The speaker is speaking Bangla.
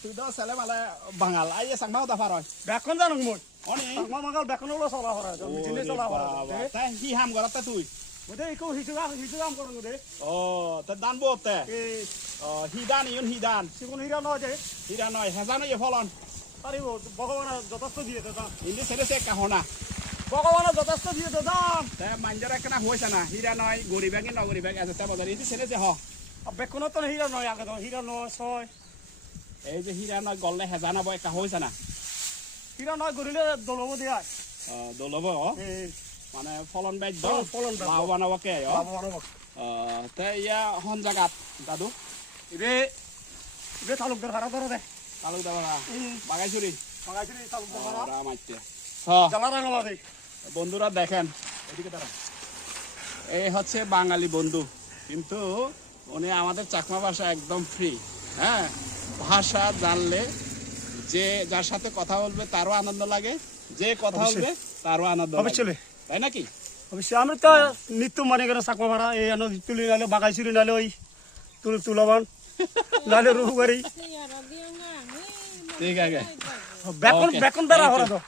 তুই তো ছেলে মালে বাঙাল আইয়ে সাংমাও দফা রয় বেকন জানো মই অনি সাংমা মাগাল বেকন হলো চলা হরা বিজনেস চলা হরা তাই কি হাম গরাতে তুই ওদে ইকো হিচু কাম করন দে ও তা দান বতে এই হিদান ইউন হিদান সিগুন হিরা নয় দে হিদা নয় হেজানো এ ফলন পারিব ভগবান যথেষ্ট দিয়ে দাদা ইন্দি ছেলে সে কাহনা ভগবান যথেষ্ট দিয়ে দাদা তে মাঞ্জারা কেনা হইছে না হিরা নয় গরিব কি নগরিব আছে তে বাজার ইন্দি ছেলে যে হ বেকন তো হিরা নয় আগে তো হিরা নয় ছয় এই যে হিরা নয় গললে হেজানা বয় কা হইছে না হিরা নয় গরিলে দলব দিয়া দলব এই মানে ফলন বাইদ ফলন লাভ বানাব কে বাবা তে ইয়া হন জাগাত দাদু ইবে ইবে তালুকদার হারা ধরে দে তালুক দাদা বাগাইছুরি মাগাইছি তালুকদার হারা রাম আইতে জালা রাঙলা দে বন্ধুরা দেখেন এদিকে দাঁড়ান এই হচ্ছে বাঙালি বন্ধু কিন্তু উনি আমাদের চাকমা ভাষা একদম ফ্রি হ্যাঁ ভাষা জানলে যে যার সাথে কথা বলবে তারও আনন্দ লাগে যে কথা বলবে তারও আনন্দ লাগে অবশ্যই তাই নাকি অবশ্যই আমি তো নিত্য মানে করে চাকমা ভাড়া এই তুলি নালে বাগাইছি নালে ওই তুলবান নালে রুহু বাড়ি ঠিক আছে বেকন বেকন বেড়া হরা তো